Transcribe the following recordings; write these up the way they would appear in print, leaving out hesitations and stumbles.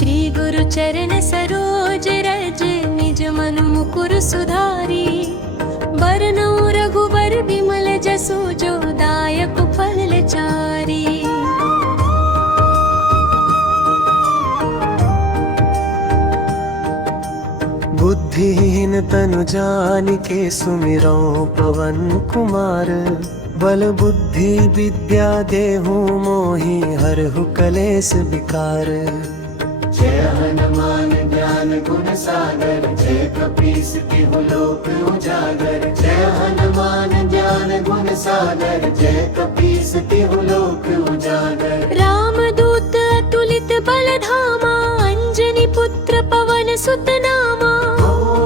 श्री गुरु चरण सरोज रज निज मन मुकुर सुधारी। बरनउँ रघुबर विमल जसु जो दायक फल चारी। बुद्धिहीन तनु जानिके सुमिरौं पवन कुमार। बल बुद्धि विद्या देहु मोहि हरहु कलेस विकार। जय हनुमान ज्ञान गुण सागर जय कपीस तिहु लोक उजागर। जय हनुमान ज्ञान गुण सागर जय कपीस तिहु लोक उजागर। रामदूत अतुलित बल धामा अंजनी पुत्र पवन सुत नामा।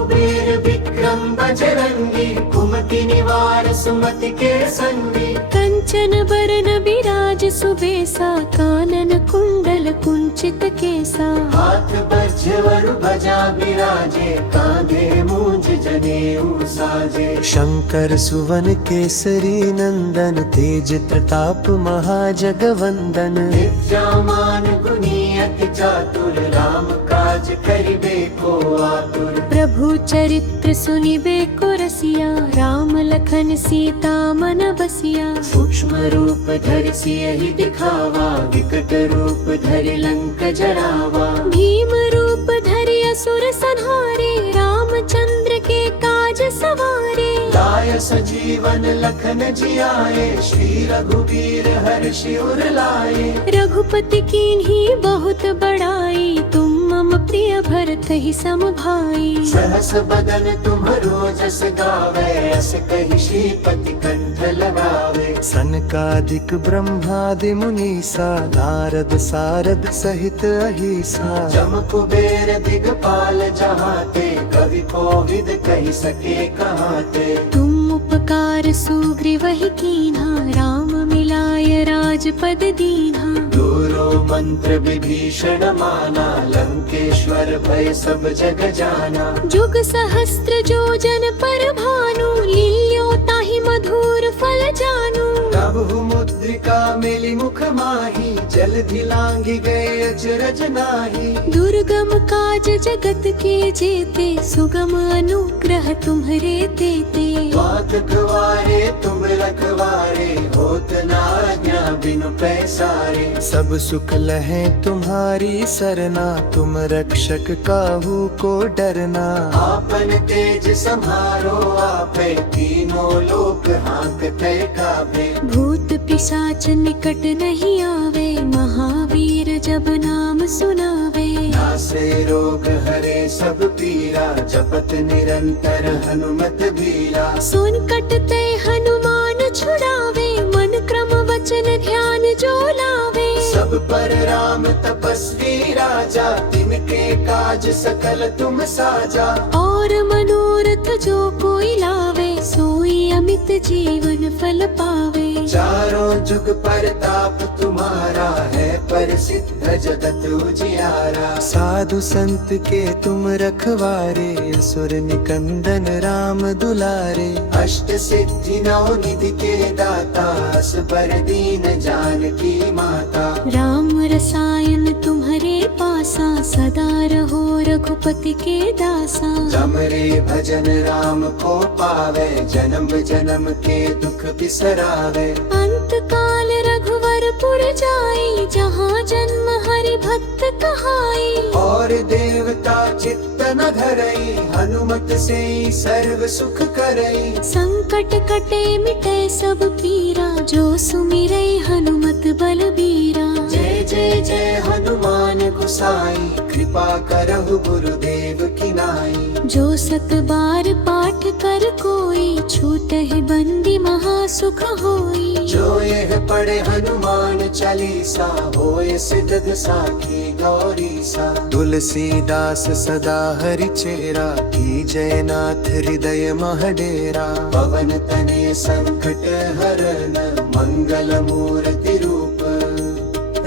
वीर विक्रम बजरंगी कुमति निवार सुमति के संगी। कंचन बरन बिराज सुबेसा कानन कुंडल कुंचित केसा। हाथ वज्र वर ध्वजा बिराजे कांधे मूंज जनेऊ साजे। शंकर सुवन केसरी नंदन तेज प्रताप महाजगवंदन। विद्यामान गुणी अति चातुर राम काज करिबे को आतुर। प्रभु चरित्र सुनिबे को रसिया राम लखन सीता मन बसिया। सूक्ष्म रूप धरि सियहि दिखावा विकट रूप धरि लंक जरावा। भीम रूप धरि असुर संहारे रामचंद्र के काज सवारे। लाय सजीवन लखन जियाए श्री रघुवीर हर्षि उर लाए। रघुपति कीन्ही बहुत बड़ाई तुम मम प्रिय भरत ही सम भाई। सहस बदन तुम्हरो जस गावे अस कहि श्रीपति कंठ लगावे। सनकादिक ब्रह्मादि मुनीसा नारद सारद सहित अहिसा। जम कुबेर दिगपाल जहाते कवि कोविद कहि सके कहाते। तुम उपकार सुग्रीव ही कीन्हा राम मिलाय राजपद दीन्हा। दूरो मंत्र विभीषण माना लंकेश्वर भय सब जग जाना। जुग सहस्त्र जो जन पर भानु लील्यो ताहि मधुर फल जानू। तब मुद्रिका मिली मुख माही जलधि लांघि गए अचरज नाही। दुर्गम काज जगत के जेते सुगम अनुग्रह तुम्हरे तेते। बात गवारे तुम रखवारे होत न आज्ञा बिनु पैसारे। सब सुख लहे तुम्हारी सरना तुम रक्षक काहू को डरना। आपन तेज सम्हारो आपे तीनों लोक हाँकते काबे। भूत पिशाच निकट नहीं आवे महावीर जब नाम सुनावे। नासे रोग हरे सब पीरा जपत निरंतर हनुमत बीरा। सुन कटते हनुमान छुड़ावे मन क्रम वचन ध्यान जो लावे। सब पर राम तपस्वी राजा तिनके काज सकल तुम साजा। और मनोरथ जो कोई लावे सोई अमित जीवन फल पावे। चारों जुग परताप तुम्हारा है प्रसिद्ध जगत उजियारा। साधु संत के तुम रखवारे असुर निकंदन राम दुलारे। अष्ट सिद्धि नौ निधि के दाता असबर दीन जानकी माता। राम रसायन तुम्हारे पासा सदा रहो रघुपति के दासा। जमरे भजन राम को पावे जन्म जन्म के दुख बिसरावे। अंत काल रघुवर पुर जाई जहाँ जन्म हरि भक्त कहाई। और देवता चित्त न धरई हनुमत से सर्व सुख करई। संकट कटे मिटे सब पीरा जो सुमिरै हनुमत बलबीरा। जय जय जय हनुमान गोसाई कृपा करहु गुरुदेव की नाई। जो सत बार पाठ कर कोई छूटहि बंदी महासुख होई। जो यह पढ़े हनुमान चालीसा होए सिद्ध साखी गौरी सा। तुलसीदास सदा हरि चेरा की जयनाथ हृदय महडेरा। पवन तनय संकट हरन मंगल मूर्ति रूप।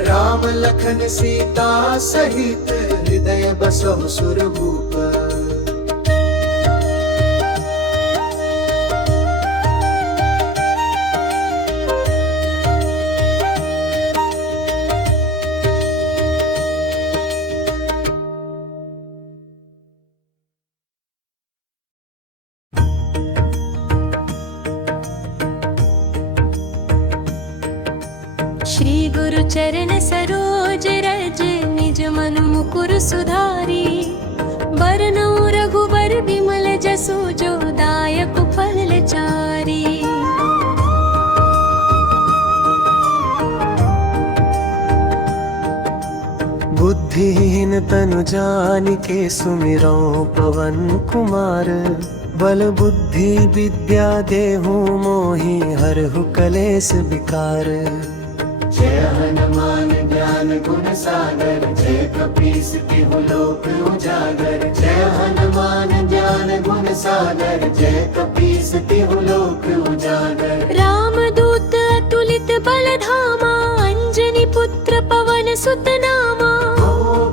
राम लखन सीता सहित हृदय बसहु सुरभूप। श्री गुरु चरण सरोज रज निज मन मुकुर सुधारी। बरनउँ रघुबर विमल जसु जो दायक फल चारी। बुद्धिहीन तनु जानिके सुमिरौ पवन कुमार। बल बुद्धि विद्या देहु मोहि हरहु कलेस विकार। जय हनुमान ज्ञान गुण सागर जय कपीस तिहु लोक उजागर। जय हनुमान ज्ञान गुण सागर जय कपीस तिहु लोक उजागर। रामदूत अतुलित बल धामा अंजनी पुत्र पवन सुत नामा।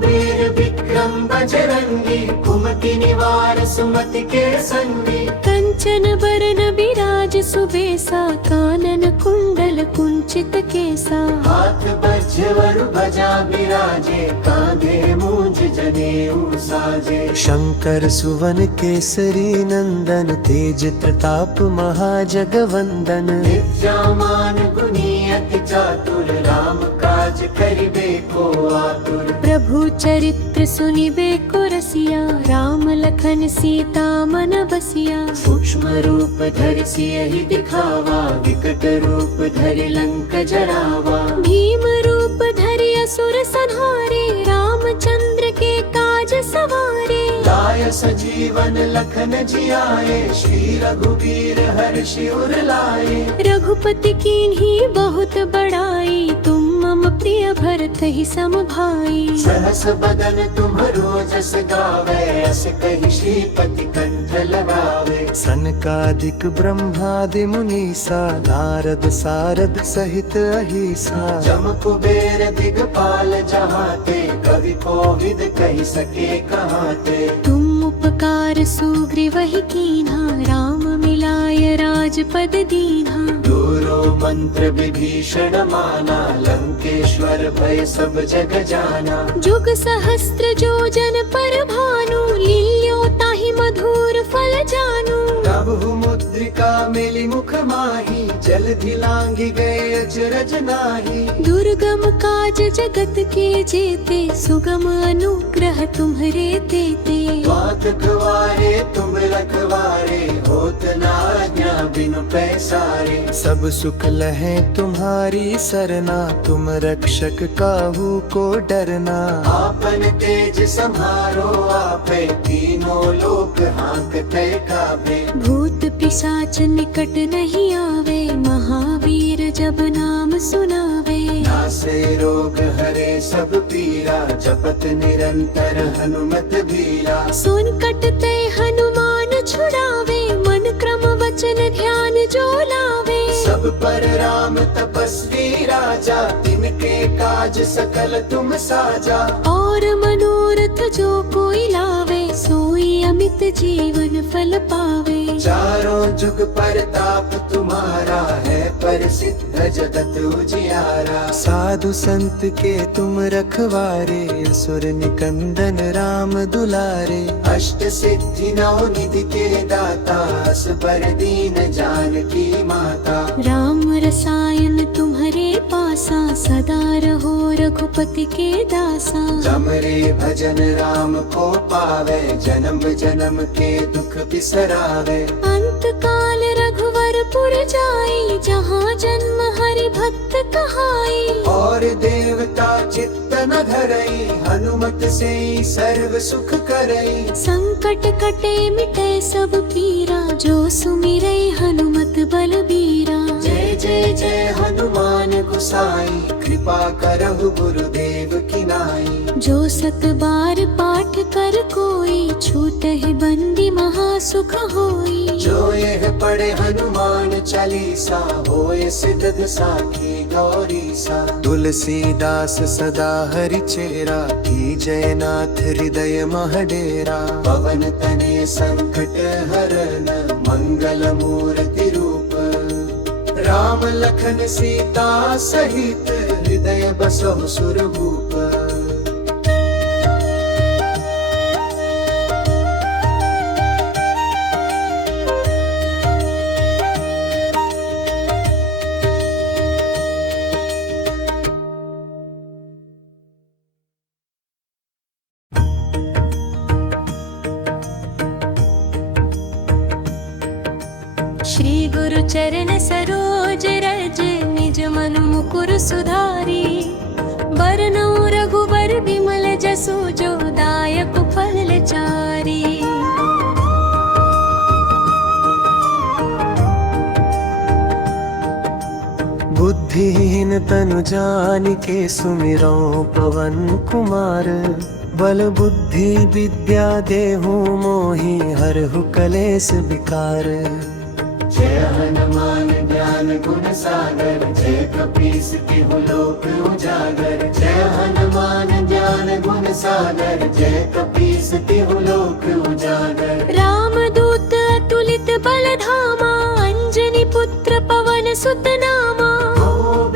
वीर विक्रम बजरंगी कुमति निवार सुमति के संगी। कंचन बरन बिराज सुबेसा कानन कुंडल कुंचित केसा। हाथ वज्र ध्वजा बिराजे कांधे मूंज जनेऊ साजे। शंकर सुवन केसरी नंदन तेज प्रताप महाजगवंदन। विद्यामान गुणी अति चातुर राम काज करिबे को आतुर। प्रभु चरित्र सुनिबे को रसिया राम लखन सीता मन बसिया। सूक्ष्म रूप धरि सियहि दिखावा विकट रूप धरि लंक जरावा। भीम रूप धरि असुर संहारे रामचंद्र के काज सवारे। लाय सजीवन लखन जियाए श्री रघुबीर हर्षि उर लाए। रघुपति कीन्ही बहुत बड़ाई तुम मम प्रिय भरत ही सम भाई। सहस बदन तुम्हरो जस गावे अस कहि श्रीपति कंठ लगावे। सनकादिक ब्रह्मादि मुनीसा नारद सारद सहित अहिसा। जम कुबेर दिगपाल जहाते कवि कोविद कहि सके कहाते। तुम उपकार सुग्रीव ही कीन्हा राम मिलाय राजपद दीन्हा। दूरो मंत्र विभीषण माना लंकेश्वर भय सब जग जाना। जुग सहस्त्र जो जन पर भानु लील्यो ताहि मधुर फल जानू। तब मुद्रिका मिली मुख माही जलधि लांघि गए अचरज नाही। दुर्गम काज जगत के जेते सुगम अनुग्रह तुम्हरे तेते। बात गवारे तुम रखवारे होत न आज्ञा बिनु पैसारे। सब सुख लहै तुम्हारी सरना तुम रक्षक काहू को डरना। आपन तेज सम्हारो आपे तीनों लोक हाँकते काबे। भूत पिशाच निकट नहीं आवे महावीर जब नाम सुनावे। नासे रोग हरे सब पीरा जपत निरंतर हनुमत बीरा। सुन कटते हनुमान छुड़ावे मन क्रम वचन ध्यान जो लावे। सब पर राम तपस्वी राजा तिनके काज सकल तुम साजा। और मनोरथ जो कोई लावे सोई अमित जीवन फल पावे। चारों जुग परताप तुम्हारा है प्रसिद्ध जगत उजियारा। साधु संत के तुम रखवारे असुर निकंदन राम दुलारे। अष्ट सिद्धि नौ निधि के दाता असबर दीन जानकी माता। राम रसायन तुम्हारे पासा सदा रहो रघुपति के दासा। जमरे भजन राम को पावे जन्म जन्म के दुख बिसरावे। अंत काल रघुवर पुर जाई जहाँ जन्म हरि भक्त कहाई। और देवता चित्त न धरई हनुमत से सर्व सुख करई। संकट कटे मिटे सब पीरा जो सुमिरै हनुमत बलबीरा। जय जय जय हनुमान गोसाई कृपा करहु गुरुदेव की नाई। जो सत बार पाठ कर कोई छूटहि बंदी महासुख होई। जो यह पढ़े हनुमान चालीसा होए सिद्ध साखी गौरी सा। तुलसीदास सदा हरि चेरा की जयनाथ हृदय महडेरा। पवन तनय संकट हरन मंगल मूर्ति रूप। राम लखन सीता सहित हृदय बसहु सुरभूप। मुकुर सुधारी बरनौ रघुबर विमल जसु जो दायक फल चारी। बुद्धिहीन तनु जानिके सुमिरौ पवन कुमार बल बुद्धि विद्या देहु मोहि हरहु कलेस विकार। जय हनुमान ज्ञान गुण सागर जय कपीस तिहु लोक उजागर। जय हनुमान ज्ञान गुण सागर जय कपीस तिहु लोक उजागर। रामदूत अतुलित बल धामा अंजनी पुत्र पवन सुत नामा।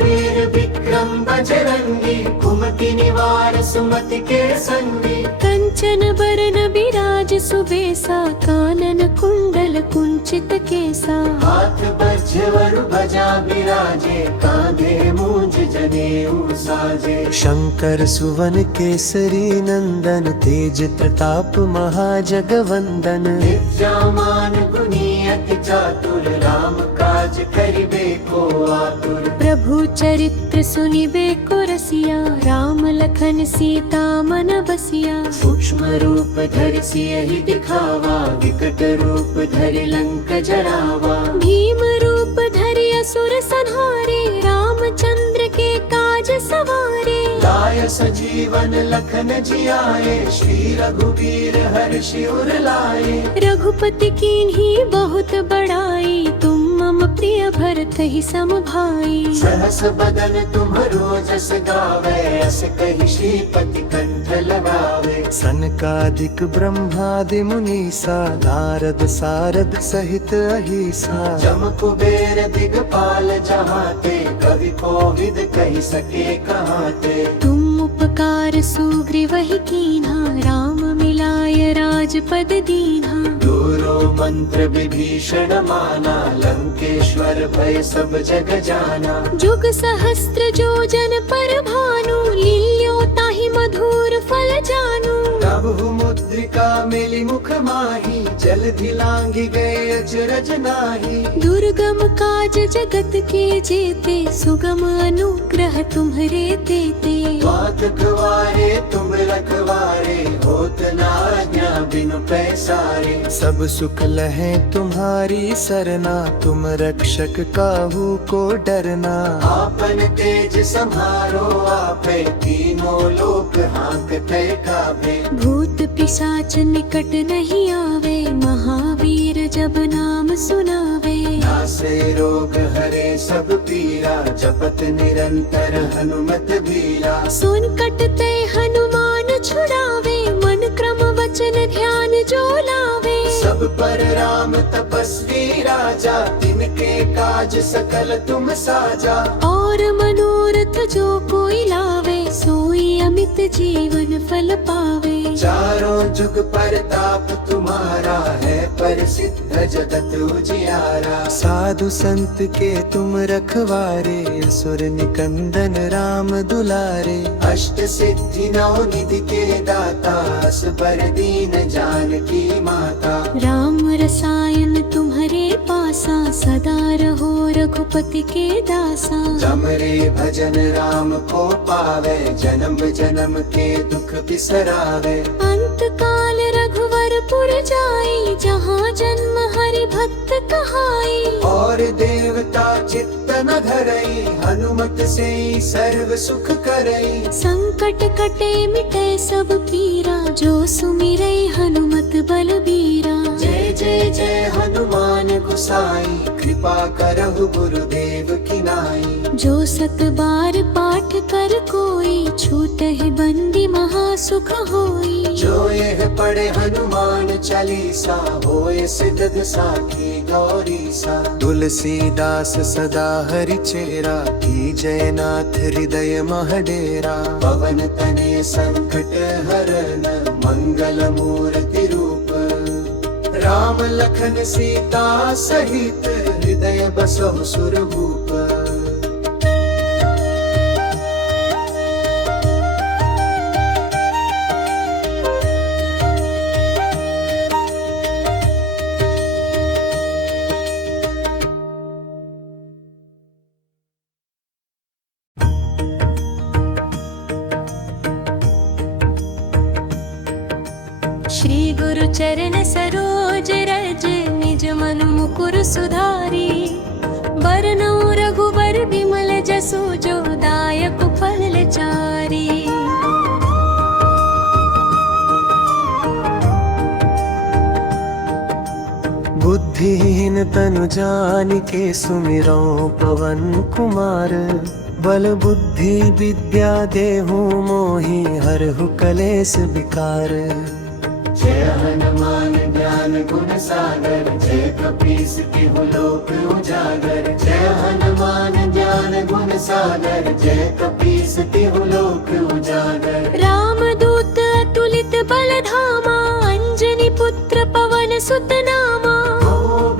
वीर विक्रम बजरंगी कुमति निवार सुमति के संगी। कंचन बरन बिराज सुबेसा कानन कुंडल कुंचित केसा। हाथ वज्र ध्वजा बिराजे कांधे मूंज जनेऊ साजे। शंकर सुवन केसरी नंदन तेज प्रताप महाजगवंदन। विद्यामान गुणी अति चातुर राम काज करिबे को आतुर। प्रभु चरित्र सुनिबे को रसिया राम लखन सीता मन बसिया। सूक्ष्म रूप धरि सियहि दिखावा विकट रूप धरि लंक जरावा। भीम रूप धरि असुर संहारे रामचंद्र के काज सवारे। लाय सजीवन लखन जियाए श्री रघुवीर हर्षि उर लाए। रघुपति कीन्ही बहुत बड़ाई तुम मम प्रिय भरत ही सम भाई। सहस बदन तुम्हरो जस गावे अस कहि श्रीपति कंठ लगावे। सनकादिक ब्रह्मादि मुनीसा नारद सारद सहित अहिसा। जम कुबेर दिगपाल जहाते कवि कोविद कहि सके कहाते। तुम उपकार सुग्रीव ही कीन्हा राम मिलाय राजपद दीन्हा। दूरो मंत्र विभीषण माना लंकेश्वर भय सब जग जाना। जुग सहस्त्र जो जन पर भानु लील्यो ताहि मधुर फल जानू। तबहु मुद्रिका मिली मुख माही जलधि लांघि गए अचरज नाही। दुर्गम काज जगत के जेते सुगम अनुग्रह तुम्हरे तेते। बात गवारे तुम रखवारे होत न आज्ञा बिनु पैसारे। सब सुख लहे तुम्हारी सरना तुम रक्षक काहू को डरना। आपन तेज समारो आपे तीनों लोक हाँकते काबे। भूत पिशाच निकट नहीं आवे महावीर जब नाम सुनावे। नासे रोग हरे सब पीरा जपत निरंतर हनुमत बीरा। सुन कटते हनुमान छुड़ावे मन क्रम वचन ध्यान जो लावे। सब पर राम तपस्वी राजा तिनके काज सकल तुम साजा। और मनोरथ जो कोई लावे सोई अमित जीवन फल पावे। चारों जुग परताप तुम्हारा है प्रसिद्ध जगत उजियारा। साधु संत के तुम रखवारे असुर निकंदन राम दुलारे। अष्ट सिद्धि नौ निधि के दाता असबर दीन जानकी माता। राम रसायन तुम्हारे पासा सदा रहो रघुपति के दासा। जमरे भजन राम को पावे जन्म जन्म के दुख बिसरावे। अंत काल रघुवर पुर जाई जहाँ जन्म हरि भक्त कहाई। और देवता चित्त न धरई हनुमत से सर्व सुख करई। संकट कटे मिटे सब पीरा जो सुमिरै हनुमत बलबीरा। जय जय जय हनुमान गोसाई कृपा करहु गुरुदेव की नाई। जो सत बार पाठ कर कोई छूटहि बंदी महासुख होई। जो यह पढ़े हनुमान चालीसा होए सिद्ध साखी गौरी सा। तुलसीदास सदा हरि चेरा की जयनाथ हृदय मह डेरा। पवन तनय संकट हरन मंगल मूर्ति रूप। राम लखन सीता सहित हृदय बसहु सुरभूप। श्री गुरु चरण सरोज रज निज मन मुकुर सुधारी बरनौ रघुबर विमल जसु जो दायक फल चारी। बुद्धिहीन तनु जानिके सुमिरौ पवन कुमार बल बुद्धि विद्या देहु मोहि हरहु कलेस विकार। जय हनुमान ज्ञान गुण सागर जय कपीस तिहु लोक उजागर। जय हनुमान ज्ञान गुण सागर जय कपीस तिहु लोक उजागर। रामदूत अतुलित बल धामा अंजनी पुत्र पवन सुत नामा।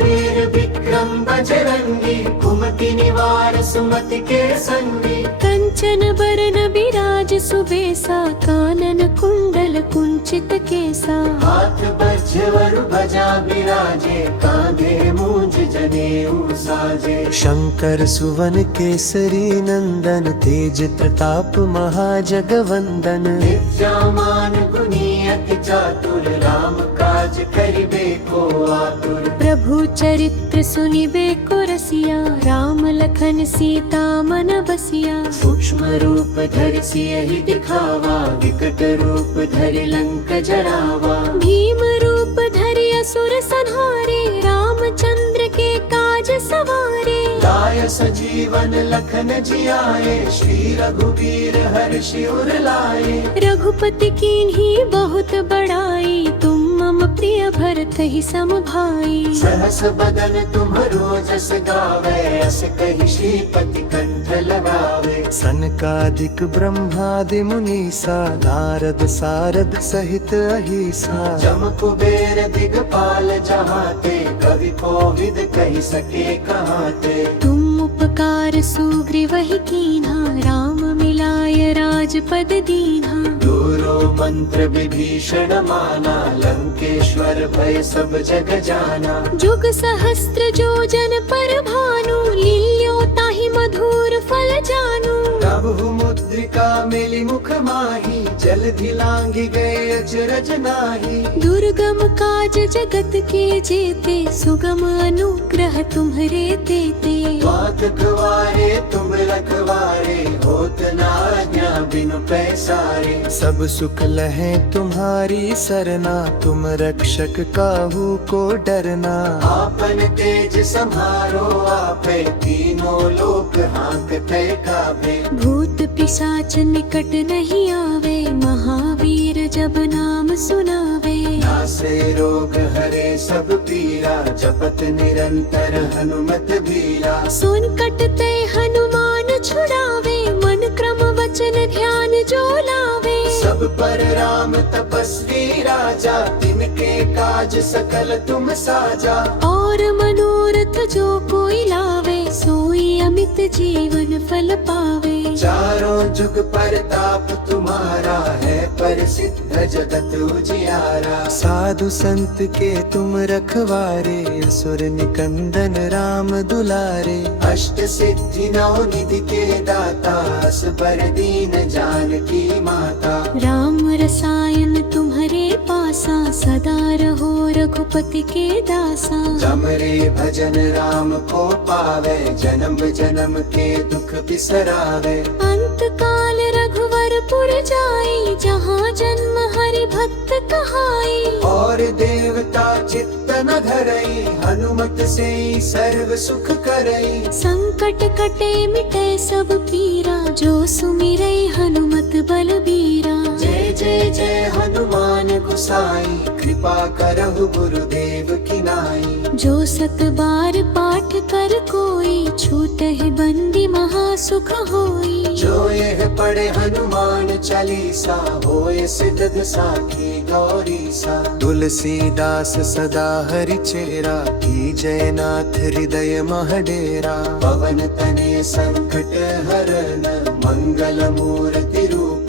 वीर विक्रम बजरंगी कुमति निवार सुमति के संगी। कंचन बरन बिराज सुबेसा कानन कुंडल कुंचित केसा। हाथ वज्र ध्वजा बिराजे कांधे मूंज जनेऊ साजे। शंकर सुवन केसरी नंदन तेज प्रताप महाजगवंदन। विद्यामान गुणी अति चातुर राम काज करिबे को आतुर। प्रभु चरित्र सुनिबे को रसिया राम लखन सीता मन बसिया। सूक्ष्म रूप धरि सियहि दिखावा विकट रूप धरि लंक जरावा। भीम रूप धरि असुर संहारे रामचंद्र के काज सवारे। लाय सजीवन लखन जियाए श्री रघुवीर हर्षि उर लाए। रघुपति कीन्ही बहुत बड़ाई तुम मम प्रिय भरत ही सम भाई। सहस बदन तुम्हरो जस गावे अस कहि श्रीपति कंठ लगावे। सनकादिक ब्रह्मादि मुनीसा नारद सारद सहित अहिसा। जम कुबेर दिगपाल जहाते कवि कोविद कहि सके कहाते। तुम उपकार सुग्रीव ही कीन्हा राम मिलाय राजपद दीन्हा। दूरो मंत्र विभीषण माना लंकेश्वर भय सब जग जाना। जुग सहस्त्र जो जन पर भानु लील्यो ताहि मधुर फल जानू। प्रभु मुद्रिका मिली मुख माही जलधि लांघि गए अचरज नाही। दुर्गम काज जगत के जेते सुगम अनुग्रह तुम्हरे तेते। बात गवारे तुम रखवारे होत न आज्ञा बिनु पैसारे। सब सुख लहे तुम्हारी सरना तुम रक्षक काहू को डरना। आपन तेज समारो आपे तीनों लोक हाँकते काबे। भूत पिशाच निकट नहीं आवे महावीर जब नाम सुनावे। नासे रोग हरे सब पीरा जपत निरंतर हनुमत बीरा। सुन कटते हनुमान छुड़ावे मन क्रम वचन ध्यान जो लावे। सब पर राम तपस्वी राजा तिनके काज सकल तुम साजा। और मनोरथ जो कोई लावे सोई अमित जीवन फल पावे। चारों जुग परताप तुम्हारा है प्रसिद्ध जगत उजियारा। साधु संत के तुम रखवारे असुर निकंदन राम दुलारे। अष्ट सिद्धि नौ निधि के दाता असबर दीन जानकी माता। राम रसायन तुम्हारे पासा सदा रहो रघुपति के दासा। जमरे भजन राम को पावे जन्म जन्म के दुख बिसरावे। अंत काल रघुवर पुर जाई जहाँ जन्म हरि भक्त कहाई। और देवता चित्त न धरई हनुमत से सर्व सुख करई। संकट कटे मिटे सब पीरा जो सुमिरै हनुमत बलबीरा। जय जय जय हनुमान गोसाई कृपा करहु गुरुदेव की नाई। जो सत बार पाठ कर कोई छूटहि बंदी महासुख होई। जो यह पढ़े हनुमान चालीसा होए सिद्ध साखी गौरी सा। तुलसीदास सदा हरि चेरा की जयनाथ हृदय मह डेरा। पवन तनय संकट हरन मंगल मूर्ति रूप।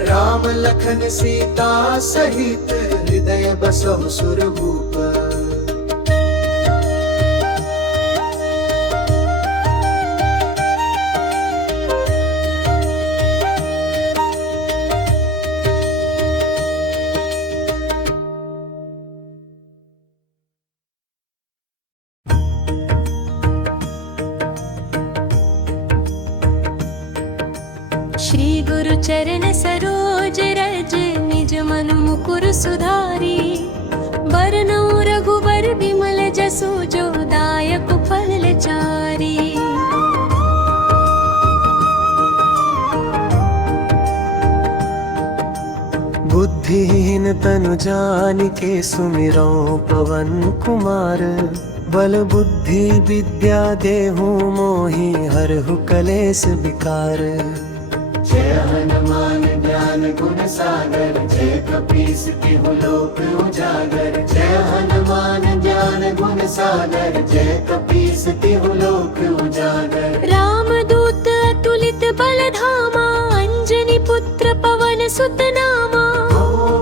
राम लखन सीता सहित हृदय बसहु सुरभूप। श्री गुरु चरण सरोज रज निज मन मुकुर सुधारी बरनौ रघुबर विमल जसु जो दायक फल चारी। बुद्धिहीन तनु जानिके सुमिरौ पवन कुमार बल बुद्धि विद्या देहु मोहि हरहु कलेस विकार। जय हनुमान ज्ञान गुण सागर जय कपीस तिहु लोक उजागर। जय हनुमान ज्ञान गुण सागर जय कपीस तिहु लोक उजागर। रामदूत अतुलित बल धामा अंजनी पुत्र पवन सुत नामा।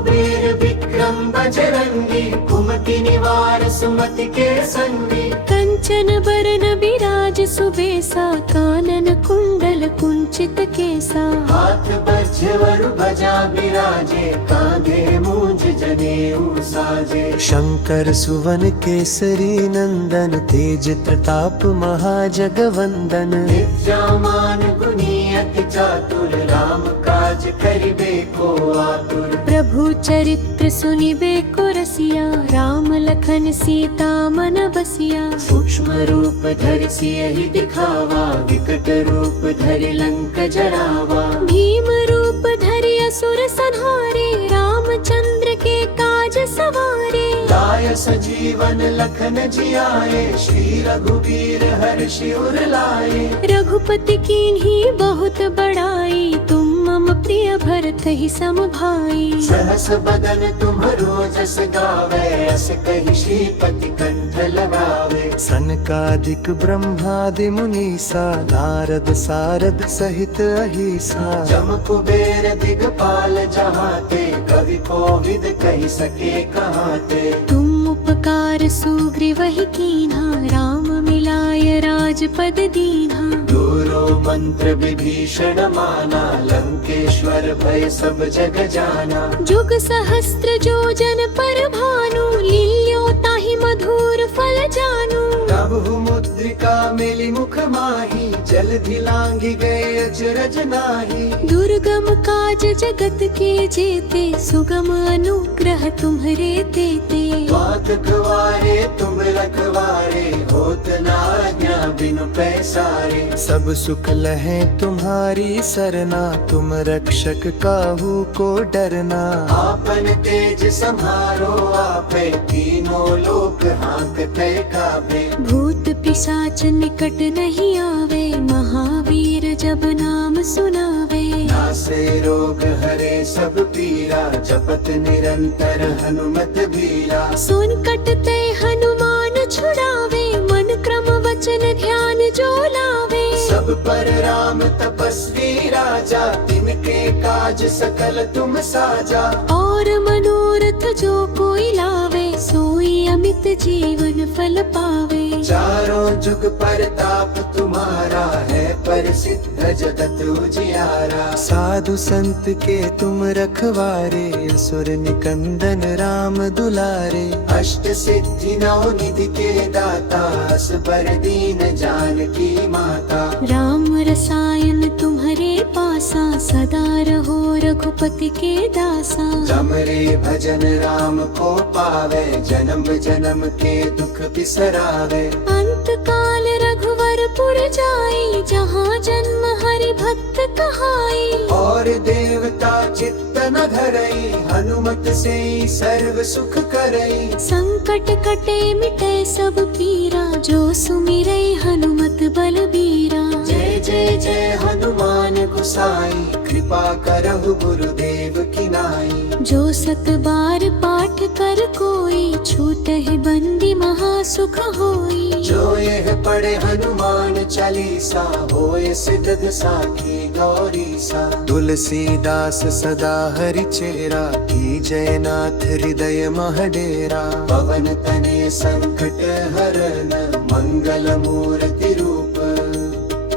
वीर विक्रम बजरंगी कुमति निवार सुमति के संगी। कंचन बरन बिराज सुबेसा कानन कुंडल कुंचित केसा। हाथ वज्र ध्वजा बिराजे कांधे मूंज जनेऊ साजे। शंकर सुवन केसरी नंदन तेज प्रताप महाजगवंदन। विद्यामान गुणी अति चातुर राम काज करिबे को आतुर। प्रभु चरित्र सुनिबे को रसिया राम लखन सीता मन बसिया। सूक्ष्म रूप धरि सियहि दिखावा विकट रूप धरि लंक जरावा। भीम रूप धरि असुर संहारे रामचंद्र के काज सवारे। लाय सजीवन लखन जियाए श्री रघुवीर हर्षि उर लाए। रघुपति कीन्ही बहुत बड़ाई तुम मम प्रिय भरत ही सम भाई। सहस बदन तुम्हरो जस गावे अस कहि श्रीपति कंठ लगावे। सनकादिक ब्रह्मादि मुनीसा नारद सारद सहित अहिसा। जम कुबेर दिगपाल जहाते कवि कोविद कहि सके कहाते। तुम उपकार सुग्रीव ही कीन्हा राम मिलाय राजपद दीन्हा। दूरो मंत्र विभीषण माना लंकेश्वर भय सब जग जाना। जुग सहस्त्र जो जन पर भानु लील्यो ताहि मधुर फल जानू। तबहु मुद्रिका मिली मुख माही जलधि लांघि गए अचरज नाही। दुर्गम काज जगत के जेते सुगम अनुग्रह तुम्हरे तेते। बात गवारे तुम रखवारे होत न आज्ञा बिनु पैसारे। सब सुख लहे तुम्हारी सरना तुम रक्षक काहू को डरना। आपन तेज समारो आपे तीनों लोक हाँकते काबे। भूत पिशाच निकट नहीं आवे महावीर जब नाम सुनावे। नासे रोग हरे सब पीरा जपत निरंतर हनुमत बीरा। सुन कटते हनुमान छुड़ावे मन क्रम वचन ध्यान जो लावे। सब पर राम तपस्वी राजा तिनके काज सकल तुम साजा। और मनोरथ जो कोई लावे सोई अमित जीवन फल पावे। चारों जुग परताप तुम्हारा है प्रसिद्ध जगत उजियारा। साधु संत के तुम रखवारे असुर निकंदन राम दुलारे। अष्ट सिद्धि नौ निधि के दाता असबर दीन जानकी माता। राम रसायन तुम्हारे पासा सदा रहो रघुपति के दासा। जमरे भजन राम को पावे जन्म जन्म के दुख बिसरावे। अंत काल रघुवर पुर जाई जहाँ जन्म हरि भक्त कहाई। और देवता चित्त न धरई हनुमत से सर्व सुख करई। संकट कटे मिटे सब पीरा जो सुमिरै हनुमत बलबीरा। जय जय जय हनुमान गोसाई कृपा करहु गुरुदेव की नाई। जो सत बार पाठ कर कोई छूटहि बंदी महासुख होई। जो यह पढ़े हनुमान चालीसा होए सिद्ध साखी गौरी सा। तुलसीदास सदा हरि चेरा की जयनाथ हृदय महडेरा। पवन तनय संकट हरन मंगल मूर्ति रूप।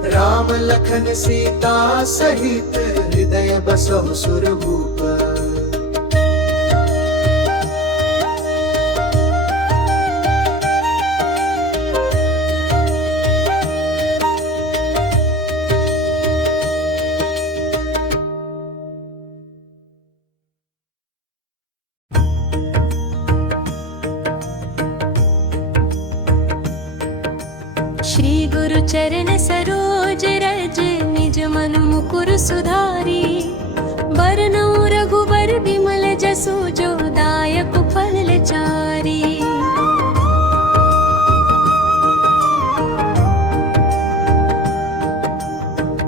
राम लखन सीता सहित हृदय बसहु सुरभूप। चरण सरोज रज निज मन मुकुर सुधारी बरनौ रघुबर विमल जसु जो दायक फल चारी।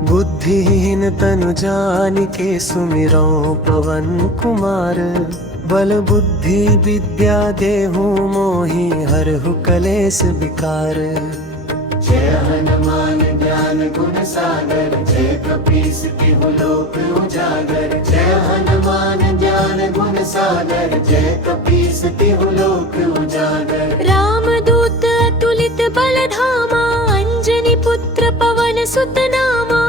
बुद्धिहीन तनु जानिके सुमिरौ पवन कुमार बल बुद्धि विद्या देहु मोहि हरहु कलेस विकार। जय हनुमान ज्ञान गुण सागर जय कपीस तिहु लोक उजागर। जय हनुमान ज्ञान गुण सागर जय कपीस तिहु लोक उजागर। रामदूत अतुलित बल धामा अंजनी पुत्र पवन सुत नामा।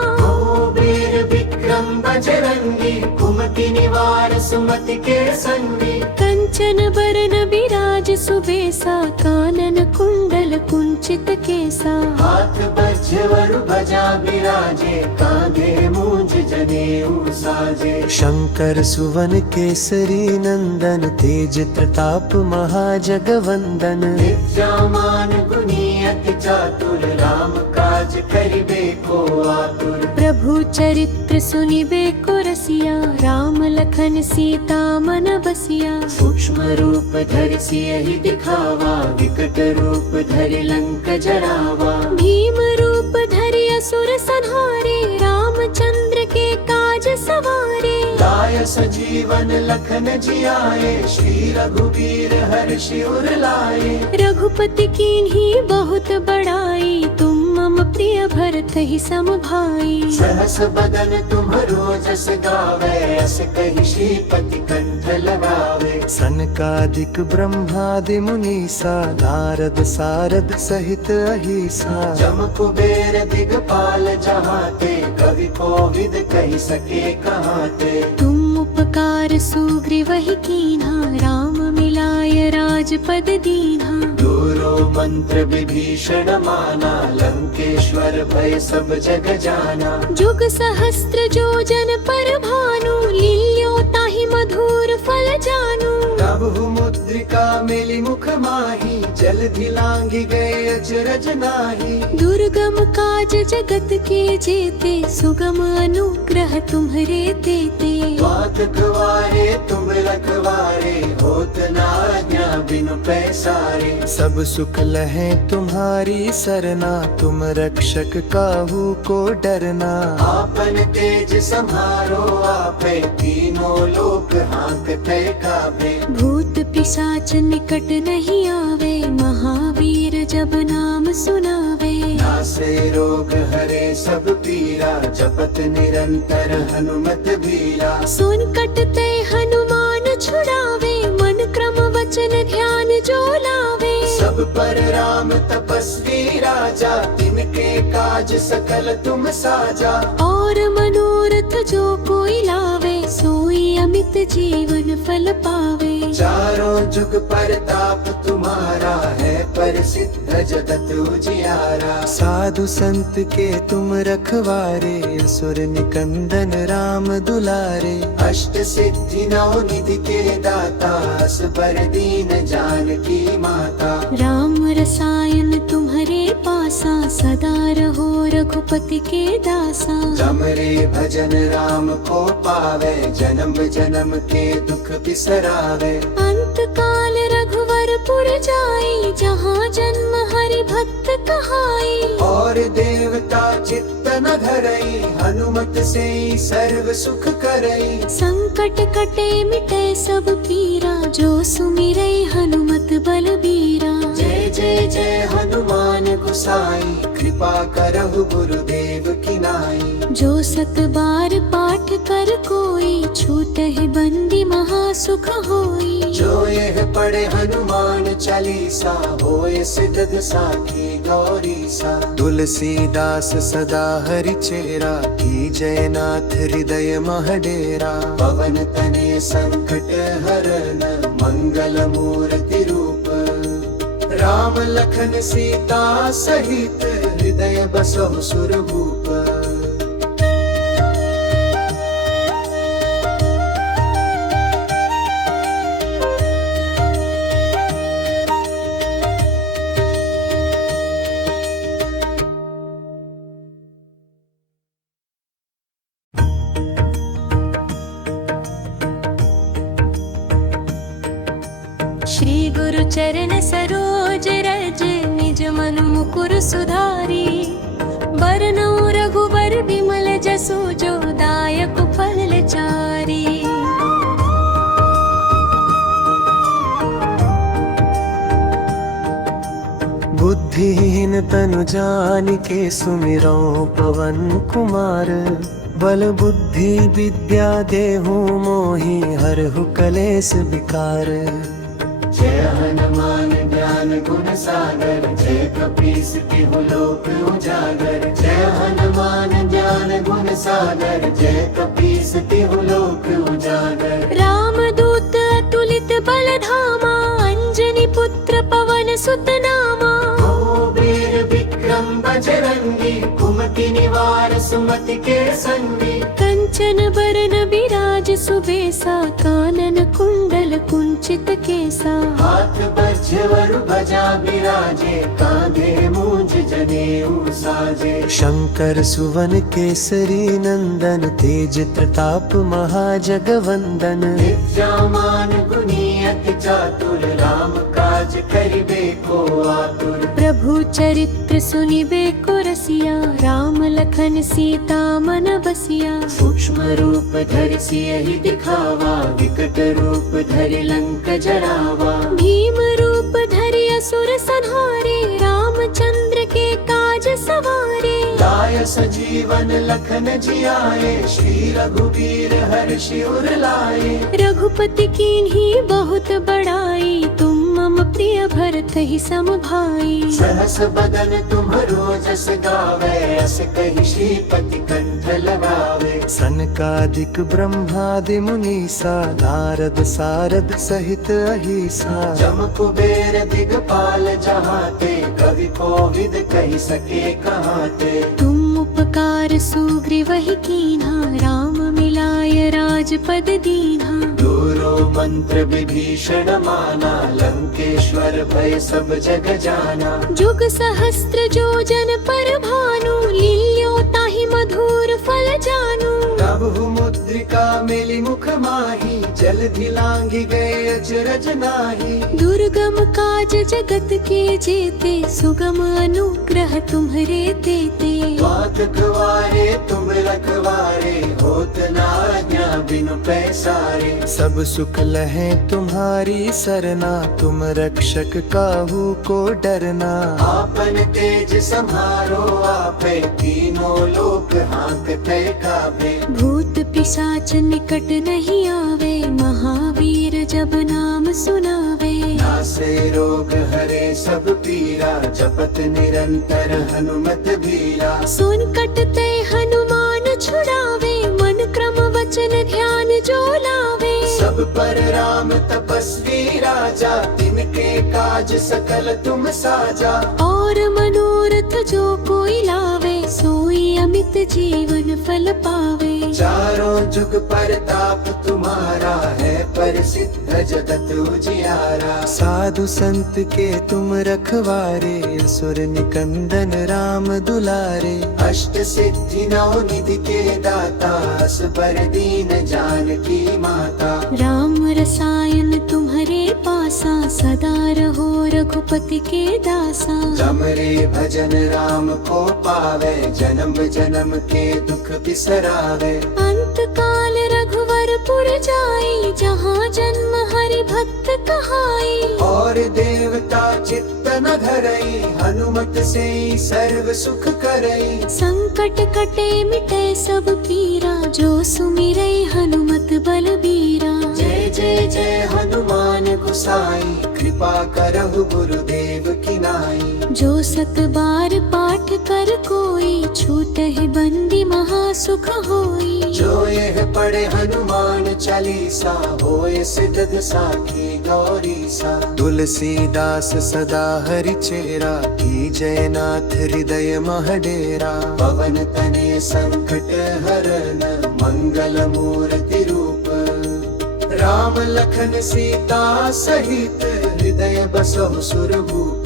वीर विक्रम बजरंगी कुमति निवार सुमति के संगी। कंचन बरन बिराज सुबेसा कानन कुंडल कुंचित केसा। हाथ वज्रवरु ध्वजा बिराजे कांधे मूंज जनेऊ साजे। शंकर सुवन केसरी नंदन तेज प्रताप महाजगवंदन। विद्यामान गुणी अति चातुर राम काज करिबे को आतुर। प्रभु चरित्र सुनिबे को रसिया राम लखन सीता मन बसिया। सूक्ष्म रूप धरि सियहि दिखावा विकट रूप धरि लंक जरावा। भीम रूप धरि असुर संहारे रामचंद्र के काज सवारे। लाय सजीवन लखन जियाए श्री रघुबीर हर्षि उर लाए। रघुपति कीन्ही बहुत बड़ाई तुम मम प्रिय भरत ही सम भाई। सहस बदन तुम्हरो जस गावे अस कहि श्रीपति कंठ लगावे। सनकादिक ब्रह्मादि मुनीसा नारद सारद सहित अहिसा। जम कुबेर दिगपाल जहाते कवि कोविद कहि सके कहाते। तुम उपकार सुग्रीव ही कीन्हा राम मिलाय राजपद दीन्हा। दूरो मंत्र विभीषण माना लंकेश्वर भय सब जग जाना। जुग सहस्त्र जो जन पर भानु लील्यो ताहि मधुर फल जानू। तब मुद्रिका मिली मुख माही जलधि लांघि गए अचरज नाही। दुर्गम काज जगत के जेते सुगम अनुग्रह तुम्हरे देते। बात गवारे तुम रखवारे होत न आज्ञा बिनु पैसारे। सब सुख लहे तुम्हारी सरना तुम रक्षक काहू को डरना। आपन तेज सम्हारो आपे तीनों लोक हाँकते काबे। भूत पिशाच निकट नहीं आवे महावीर जब नाम सुनावे। नासे रोग हरे सब पीरा जपत निरंतर हनुमत बीरा। सुन कटते हनुमान छुड़ावे मन क्रम वचन ध्यान जो लावे। सब पर राम तपस्वी राजा तिनके काज सकल तुम साजा। और मनोरथ जो कोई लावे सोई अमित जीवन फल पावे। चारों जुग परताप तुम्हारा है प्रसिद्ध जगत उजियारा। साधु संत के तुम रखवारे असुर निकंदन राम दुलारे। अष्ट सिद्धि नौ निधि के दाता असबर दीन जानकी माता। राम रसायन तुम्हारे पासा सदा रहो रघुपति के दासा। जमरे भजन राम को पावे जन्म जन्म के दुख बिसरावे। अंत काल रघुवर पुर जाई जहाँ जन्म हरि भक्त कहाई। और देवता चित्त न धरई हनुमत से सर्व सुख करई। संकट कटे मिटे सब पीरा जो सुमिरै हनुमत बलबीरा। जय जय जय हनुमान गोसाई कृपा करहु गुरुदेव की नाई। जो सत बार पाठ कर कोई छूटहि बंदी महासुख होई। जो यह पढ़े हनुमान चालीसा होए सिद्ध साखी गौरी सा। तुलसीदास सदा हरि चेरा की जयनाथ हृदय महडेरा। पवन तनय संकट हरन मंगल मूर्ति रूप। राम लखन सीता सहित हृदय बसहु सुरभूप। श्री गुरु चरण सरोज रज निज मन मुकुर सुधारी बरनौ रघुबर विमल जसु जो दायक फल चारी। बुद्धिहीन तनु जानिके सुमिरौ पवन कुमार बल बुद्धि विद्या देहु मोहि हरहु कलेस विकार। जय हनुमान ज्ञान गुण सागर जय कपीस तिहु लोक उजागर। जय हनुमान ज्ञान गुण सागर जय कपीस तिहु लोक उजागर। रामदूत अतुलित बल धामा अंजनी पुत्र पवन सुत नामा। वीर विक्रम बजरंगी कुमति निवार सुमति के संगी। कंचन बरन बिराज सुबेसा कानन कुंडल कुंचित केसा। हाथ वज्र ध्वजा बिराजे कांधे मूंज जनेऊ साजे। शंकर सुवन केसरी नंदन तेज प्रताप महाजगवंदन। विद्यामान गुणी अति चातुर राम काज करिबे को आतुर। प्रभु चरित्र सुनिबे को रसिया राम लखन सीता मन बसिया। सूक्ष्म रूप धरि सियहि दिखावा विकट रूप धरि लंक जरावा। भीम रूप धरि असुर संहारे रामचंद्र के काज सवारे। लाय सजीवन लखन जियाए श्री रघुबीर हर्षि उर लाए। रघुपति कीन्ही बहुत बड़ाई तुम मम प्रिय भरत ही सम भाई। सहस बदन तुम्हरो जस गावे अस कहि श्रीपति कंठ लगावे। सनकादिक ब्रह्मादि मुनीसा नारद सारद सहित अहिसा। जम कुबेर दिगपाल जहाते कवि कोविद कहि सके कहाते। तुम उपकार सुग्रीव ही कीन्हा राम मिलाय राजपद दीन्हा। दूरो मंत्र विभीषण माना लंकेश्वर भय सब जग जाना। जुग सहस्त्र जो जन पर भानु लील्यो ताहि मधुर फल जानू। तब मुद्रिका मिली मुख माही जलधि लांघि गए अचरज नाही। दुर्गम काज जगत के जेते सुगम अनुग्रह तुम्हरे देते। बात गवारे तुम रखवारे होत न आज्ञा बिनु पैसारे। सब सुख लहे तुम्हारी सरना तुम रक्षक काहू को डरना। आपन तेज सम्हारो आपे तीनों लोक हाँकते काबे। भूत पिशाच निकट नहीं आवे महावीर जब नाम सुनावे। नासे रोग हरे सब पीरा जपत निरंतर हनुमत बीरा। सुन कटते हनुमान छुड़ावे मन क्रम वचन ध्यान जो लावे। सब पर राम तपस्वी राजा तिनके काज सकल तुम साजा। और मनोरथ जो कोई लावे सोई अमित जीवन फल पावे। चारों जुग परताप तुम्हारा है प्रसिद्ध जगत उजियारा। साधु संत के तुम रखवारे असुर निकंदन राम दुलारे। अष्ट सिद्धि नौ निधि के दाता असबर दीन जानकी माता। राम रसायन तुम्हारे पासा सदा रहो रघुपति के दासा। जमरे भजन राम को पावे जन्म जन्म के दुख बिसरावे। अंत काल रघुवर पुर जाई जहाँ जन्म हरि भक्त कहाई। और देवता चित्त न धरई हनुमत से सर्व सुख करई। संकट कटे मिटे सब पीरा जो सुमिरै हनुमत बलबीरा। जय जय जय हनुमान गोसाई कृपा करहु गुरुदेव की नाई। जो सत बार पाठ कर कोई छूटहि बंदी महासुख होई। जो यह पढ़े हनुमान चालीसा होए सिद्ध साखी गौरी सा। तुलसीदास सदा हरि चेरा की जयनाथ हृदय महडेरा। पवन तनय संकट हरन मंगल मूर्ति रूप। राम लखन सीता सहित हृदय बसहु सुरभूप।